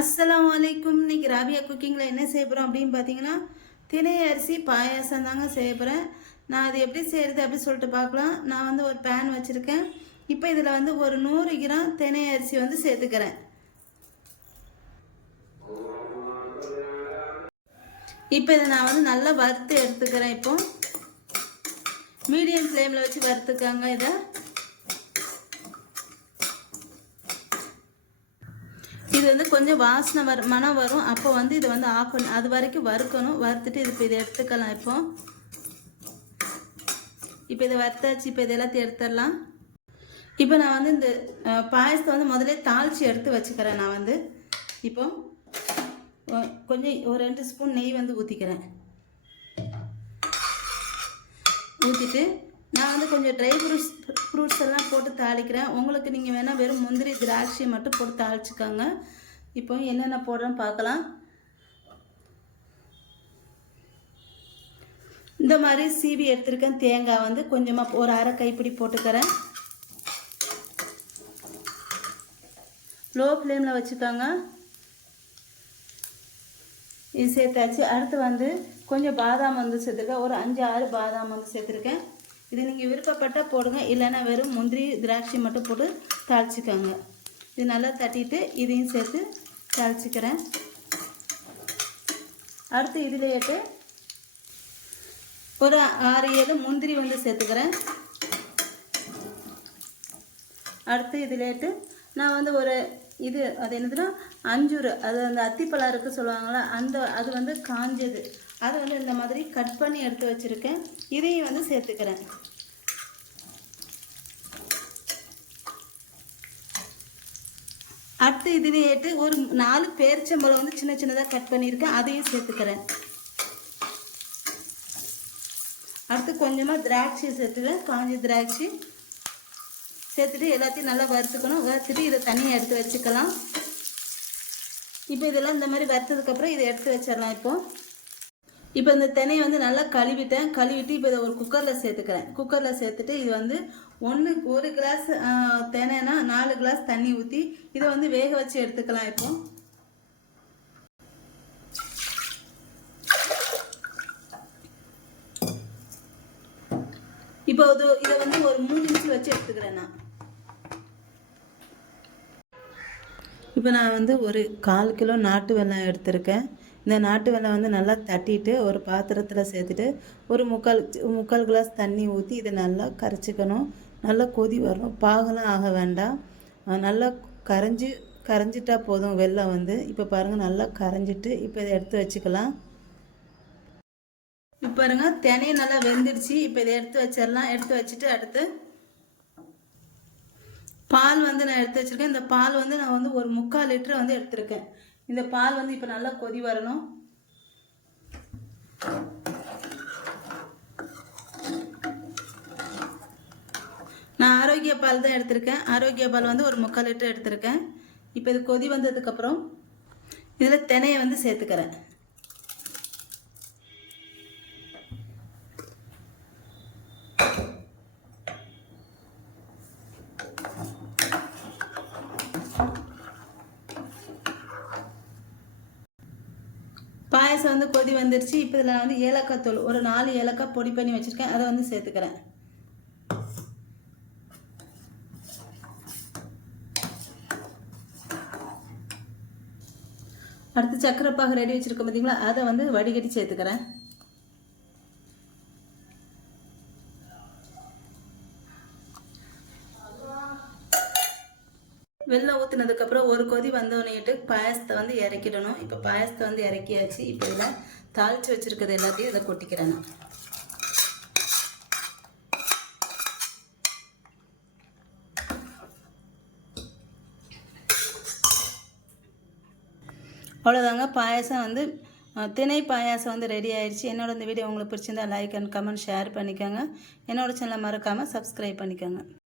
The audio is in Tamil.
அஸ்ஸலாமு அலைக்கும். இன்னைக்கு ராபியா குக்கிங்கில் என்ன செய்ய போகிறோம் அப்படின்னு பார்த்தீங்கன்னா, தினை அரிசி பாயாசம் தாங்க செய்ய போகிறேன். நான் அது எப்படி செய்கிறது அப்படின்னு சொல்லிட்டு பார்க்கலாம். நான் வந்து ஒரு பேன் வச்சுருக்கேன். இப்போ இதில் வந்து ஒரு 100 கிராம் தினை அரிசி வந்து சேர்த்துக்கிறேன். இப்போ இதை நான் வந்து நல்லா வறுத்து எடுத்துக்கிறேன். இப்போ மீடியம் ஃப்ளேமில் வச்சு வறுத்துக்காங்க. இதை இது வந்து கொஞ்சம் வாசனை மனம் வரும். அப்போ வந்து இதை வந்து ஆஃப் பண்ணி அது வரைக்கும் வறுக்கணும். வறுத்துட்டு இது இப்போ இதை எடுத்துக்கலாம். இப்போ இதை வறுத்தாச்சு. இப்போ இது எல்லாத்தையும் எடுத்துடலாம். இப்போ நான் வந்து இந்த பாயசத்தை வந்து முதல்ல தாளித்து எடுத்து வச்சுக்கிறேன். நான் வந்து இப்போ கொஞ்சம் ஒரு 2 ஸ்பூன் நெய் வந்து ஊற்றிக்கிறேன். ஊற்றிட்டு நான் வந்து கொஞ்சம் ட்ரை ஃப்ரூட்ஸ் எல்லாம் போட்டு தாளிக்கிறேன். உங்களுக்கு நீங்கள் வேணால் வெறும் முந்திரி திராட்சை மட்டும் போட்டு தாளிச்சுக்கோங்க. இப்போ என்னென்ன போடுறேன்னு பார்க்கலாம். இந்த மாதிரி சீவி எடுத்துருக்கேன். தேங்காய் வந்து கொஞ்சமாக ஒரு அரை கைப்பிடி போட்டுக்கிறேன். லோ ஃப்ளேமில் வச்சுக்கோங்க. இது சேர்த்தாச்சு. அடுத்து வந்து கொஞ்சம் பாதாம் வந்து சேர்த்துருக்கேன். ஒரு 5-6 பாதாம் வந்து சேர்த்துருக்கேன். இது நீங்கள் விருப்பப்பட்டால் போடுங்க, இல்லைன்னா வெறும் முந்திரி திராட்சை மட்டும் போட்டு தாளிச்சிக்கோங்க. இது நல்லா தட்டிட்டு இதையும் சேர்த்து தாளிச்சிக்கிறேன். அடுத்து இதிலேட்டு ஒரு 6-7 முந்திரி வந்து சேர்த்துக்கிறேன். அடுத்து இதிலேட்டு நான் வந்து ஒரு அது என்னதுன்னா அஞ்சூறு, அது அந்த அத்திப்பழம் இருக்குது சொல்லுவாங்களா, அது வந்து காஞ்சது, அதை வந்து இந்த மாதிரி கட் பண்ணி எடுத்து வச்சுருக்கேன். இதையும் வந்து சேர்த்துக்கிறேன். அடுத்து இதிலேட்டு ஒரு 4 பேரிச்சம்பழம் வந்து சின்ன சின்னதாக கட் பண்ணியிருக்கேன். அதையும் சேர்த்துக்கிறேன். அடுத்து கொஞ்சமாக திராட்சை சேர்த்துக்கிறேன். காஞ்ச திராட்சை சேர்த்துட்டு எல்லாத்தையும் நல்லா வறுத்துக்கணும். வறுத்துட்டு இதை தனியாக எடுத்து வச்சுக்கலாம். இப்போ இதெல்லாம் இந்த மாதிரி வறுத்ததுக்கப்புறம் இதை எடுத்து வச்சிடலாம். இப்போ இந்த தினையை வந்து நல்லா கழுவிட்டு இப்போ இதை ஒரு குக்கரில் சேர்த்துக்கிறேன். குக்கரில் சேர்த்துட்டு இது வந்து ஒரு கிளாஸ் தினைனா 4 கிளாஸ் தண்ணி ஊற்றி இதை வந்து வேக வச்சு எடுத்துக்கலாம். இப்போ இதை வந்து ஒரு 3 நிமிஷம் வச்சு எடுத்துக்கிறேன். இப்போ நான் வந்து ஒரு 1/4 கிலோ நாட்டு வெல்லம் எடுத்திருக்கேன். இந்த நாட்டு வெல்லம் வந்து நல்லா தட்டிட்டு ஒரு பாத்திரத்தில் சேர்த்துட்டு ஒரு முக்கால் கிளாஸ் தண்ணி ஊற்றி இதை நல்லா கரைச்சிக்கணும். நல்லா கொதி வரணும். பாகலாம் ஆக வேண்டாம். நல்லா கரைஞ்சிட்டா போதும் வெல்லம் வந்து. இப்போ பாருங்கள் நல்லா கரைஞ்சிட்டு இப்போ இதை எடுத்து வச்சுக்கலாம். இப்போ பாருங்கள் தினையை நல்லா வெந்துடுச்சு. இப்போ இதை எடுத்து வச்சிடலாம். எடுத்து வச்சுட்டு அடுத்து பால் வந்து நான் எடுத்து வச்சுருக்கேன். இந்த பால் வந்து நான் வந்து ஒரு 3/4 லிட்டர் வந்து எடுத்திருக்கேன். இந்த பால் வந்து இப்போ நல்லா கொதி வரணும். நான் ஆரோக்கிய பால் தான் எடுத்திருக்கேன். ஆரோக்கிய பால் வந்து ஒரு 3/4 லிட்டர் எடுத்திருக்கேன். இப்போ இது கொதி வந்ததுக்கப்புறம் இதில் தினையை வந்து சேர்த்துக்கிறேன். பாயசம் வந்து கொதி வந்துருச்சு. இப்போ இதில் நான் வந்து ஏலக்காய் தூள் ஒரு 4 ஏலக்காய் பொடி பண்ணி வச்சுருக்கேன். அதை வந்து சேர்த்துக்கிறேன். அடுத்து சர்க்கரை பாகு ரெடி வச்சுருக்கேன் பார்த்தீங்களா, அதை வந்து வடிகட்டி சேர்த்துக்கிறேன். வெள்ளம் ஊற்றுனதுக்கப்புறம் ஒரு கொதி வந்தோடனேட்டு பாயசத்தை வந்து இறக்கிடணும். இப்போ பாயசத்தை வந்து இறக்கியாச்சு. இப்போ இதில் தாளித்து வச்சுருக்கிறது எல்லாத்தையும் இதை கொட்டிக்கிறேன். அவ்வளோதாங்க, பாயசம் வந்து தினை பாயாசம் வந்து ரெடி ஆயிடுச்சு. என்னோட இந்த வீடியோ உங்களுக்கு பிடிச்சிருந்தா லைக் அண்ட் கமெண்ட் ஷேர் பண்ணிக்கோங்க. என்னோட சேனலை மறக்காமல் சப்ஸ்கிரைப் பண்ணிக்கோங்க.